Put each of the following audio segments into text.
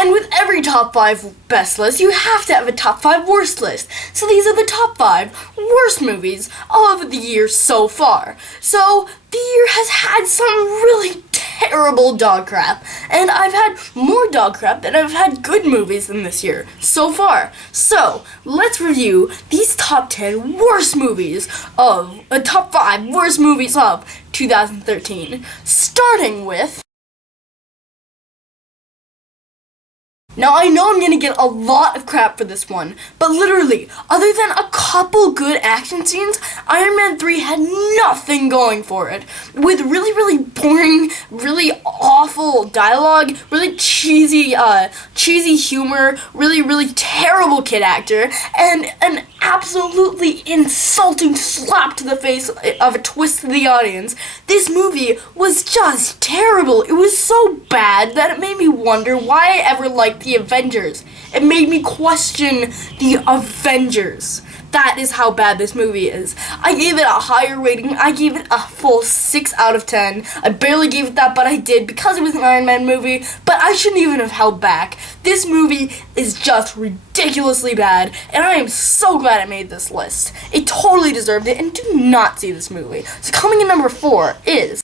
And with every top 5 best list, you have to have a top 5 worst list. So these are the top 5 worst movies of the year so far. So the year has had some really terrible dog crap, and I've had more dog crap than I've had good movies in this year so far. So let's review these top 10 worst movies of top 5 worst movies of 2013, starting with. Now, I know I'm gonna get a lot of crap for this one, but literally, other than a couple good action scenes, Iron Man 3 had nothing going for it. With really, really boring, really awful dialogue, really cheesy humor, really, really terrible kid actor, and an absolutely insulting slap to the face of a twist to the audience, this movie was just terrible. It was so bad that it made me wonder why I ever liked the Avengers. It made me question the Avengers. That is how bad this movie is. I gave it a higher rating. I gave it a full 6 out of 10. I barely gave it that, but I did because it was an Iron Man movie, but I shouldn't even have held back. This movie is just ridiculously bad, and I am so glad I made this list. It totally deserved it, and do not see this movie. So coming in number 4 is...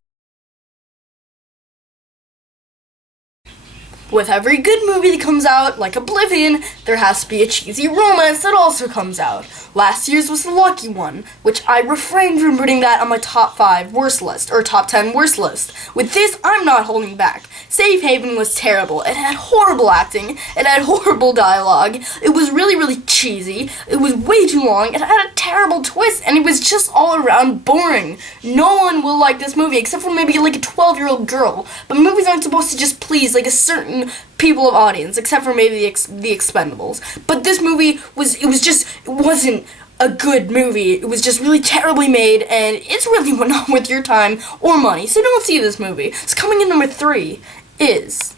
With every good movie that comes out, like Oblivion, there has to be a cheesy romance that also comes out. Last year's was The Lucky One, which I refrained from putting that on my top 5 worst list, or top 10 worst list. With this, I'm not holding back. Safe Haven was terrible. It had horrible acting. It had horrible dialogue. It was really, really cheesy. It was way too long. It had a terrible twist, and it was just all around boring. No one will like this movie, except for maybe like a 12-year-old girl. But movies aren't supposed to just please like a certain people of audience, except for maybe the Expendables. But this movie it wasn't a good movie. It was just really terribly made, and it's really not worth your time or money, so don't see this movie. So coming in number 3 is...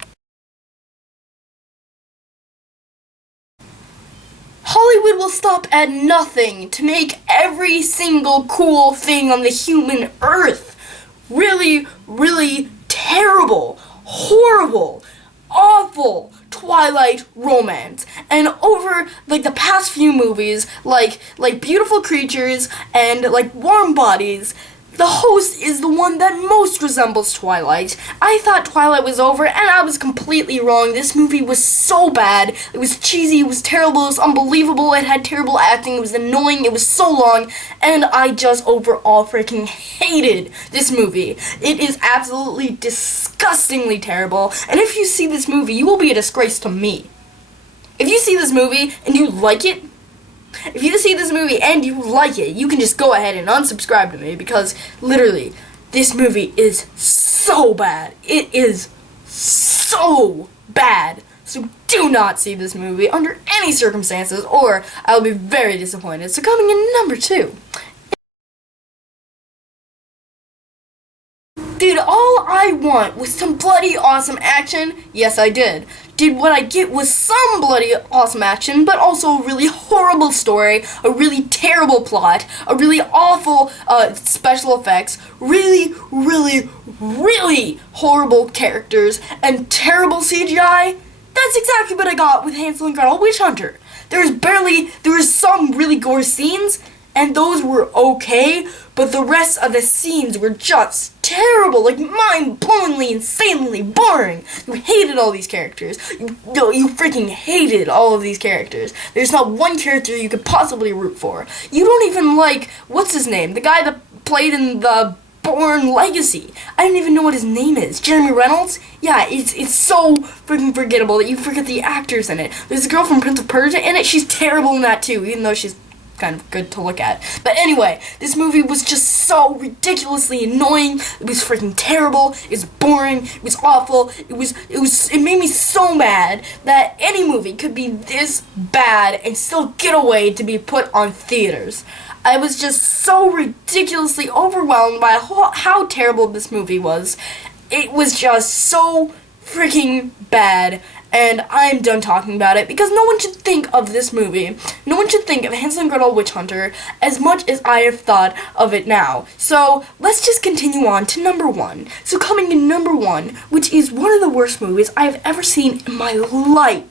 Hollywood will stop at nothing to make every single cool thing on the human earth really, really terrible, horrible, awful Twilight romance. And over like the past few movies, like Beautiful Creatures and like Warm Bodies, the host is the one that most resembles Twilight. I thought Twilight was over, and I was completely wrong. This movie was so bad. It was cheesy, it was terrible, it was unbelievable, it had terrible acting, it was annoying, it was so long, and I just overall freaking hated this movie. It is absolutely disgustingly terrible, and if you see this movie, you will be a disgrace to me. If you see this movie and you like it, you can just go ahead and unsubscribe to me, because literally, this movie is so bad. It is so bad. So do not see this movie under any circumstances, or I'll be very disappointed. So coming in number 2. Did all I want was some bloody awesome action? Yes, I did. Did what I get was some bloody awesome action, but also a really horrible story, a really terrible plot, a really awful special effects, really, really, really horrible characters, and terrible CGI? That's exactly what I got with Hansel and Gretel Witch Hunter. There was some really gore scenes, and those were okay, but the rest of the scenes were just terrible, like mind-blowingly, insanely boring. You hated all these characters. You freaking hated all of these characters. There's not one character you could possibly root for. You don't even like, what's his name? The guy that played in the Bourne Legacy. I don't even know what his name is. Jeremy Reynolds? Yeah, it's so freaking forgettable that you forget the actors in it. There's a girl from Prince of Persia in it. She's terrible in that too, even though she's kind of good to look at. But anyway, this movie was just so ridiculously annoying. It was freaking terrible. It was boring. It was awful. It made me so mad that any movie could be this bad and still get away to be put on theaters. I was just so ridiculously overwhelmed by how terrible this movie was. It was just so freaking bad, and I'm done talking about it because no one should think of this movie, no one should think of Hansel and Gretel Witch Hunter as much as I have thought of it now. So let's just continue on to number 1. So coming in number 1, which is one of the worst movies I have ever seen in my life,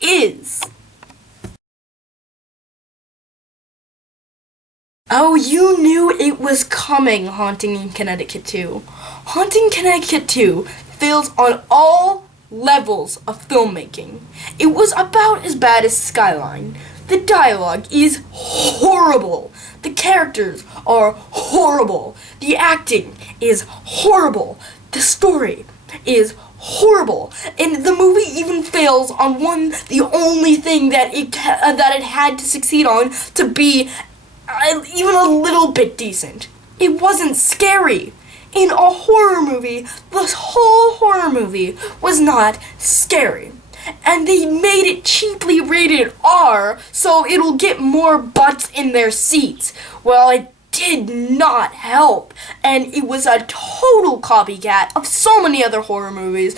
is... Oh, you knew it was coming, Haunting in Connecticut 2. Haunting Connecticut 2 fails on all levels of filmmaking. It was about as bad as Skyline. The dialogue is horrible. The characters are horrible. The acting is horrible. The story is horrible. And the movie even fails on the only thing that it had to succeed on to be even a little bit decent. It wasn't scary. In a horror movie, this whole horror movie was not scary. And they made it cheaply rated R so it'll get more butts in their seats. Well, it did not help, and it was a total copycat of so many other horror movies,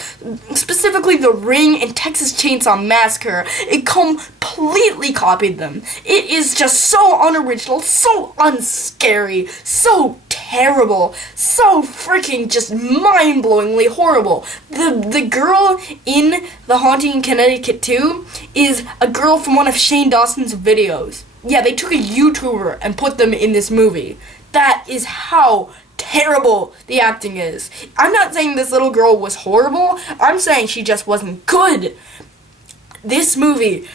specifically The Ring and Texas Chainsaw Massacre. It completely copied them. It is just so unoriginal, so unscary, so terrible, so freaking just mind-blowingly horrible. The girl in The Haunting in Connecticut 2 is a girl from one of Shane Dawson's videos. Yeah, they took a YouTuber and put them in this movie. That is how terrible the acting is. I'm not saying this little girl was horrible. I'm saying she just wasn't good. This movie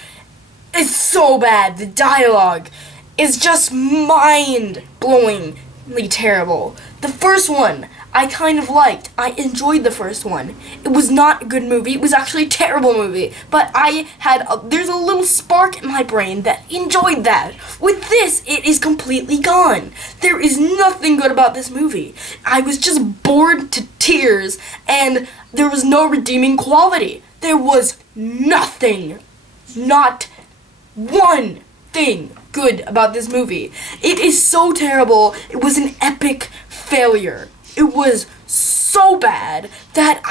is so bad. The dialogue is just mind-blowingly terrible. The first one I kind of liked. I enjoyed the first one. It was not a good movie. It was actually a terrible movie. But there's a little spark in my brain that enjoyed that. With this, it is completely gone. There is nothing good about this movie. I was just bored to tears, and there was no redeeming quality. There was nothing. Not one thing good about this movie. It is so terrible. It was an epic failure. It was so bad that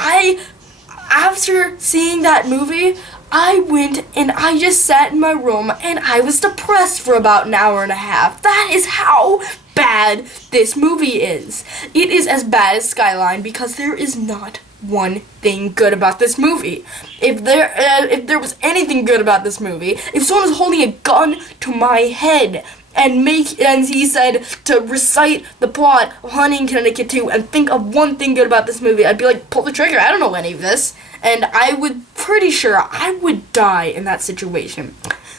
after seeing that movie, I went and I just sat in my room and I was depressed for about an hour and a half. That is how bad this movie is. It is as bad as Skyline because there is not one thing good about this movie. If there was anything good about this movie, if someone was holding a gun to my head and he said to recite the plot of Haunting in Connecticut 2 and think of one thing good about this movie, I'd be like, pull the trigger, I don't know any of this. And I would pretty sure I would die in that situation.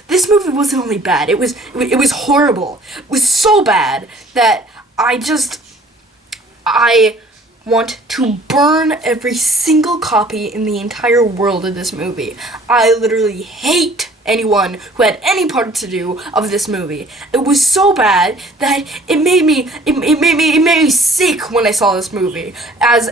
This movie wasn't only bad, it was horrible. It was so bad that I want to burn every single copy in the entire world of this movie. I literally hate anyone who had any part to do of this movie. It was so bad that it made me sick when I saw this movie. As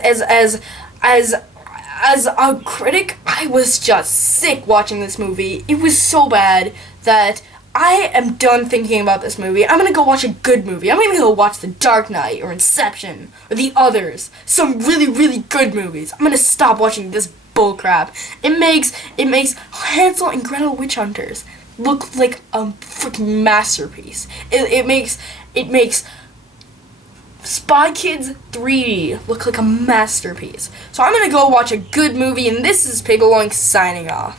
a critic, I was just sick watching this movie. It was so bad that I am done thinking about this movie. I'm gonna go watch a good movie. I'm gonna go watch The Dark Knight or Inception or The Others. Some really, really good movies. I'm gonna stop watching this bullcrap. It makes Hansel and Gretel Witch Hunters look like a freaking masterpiece. It makes Spy Kids 3D look like a masterpiece. So I'm gonna go watch a good movie, and this is Pigaloink signing off.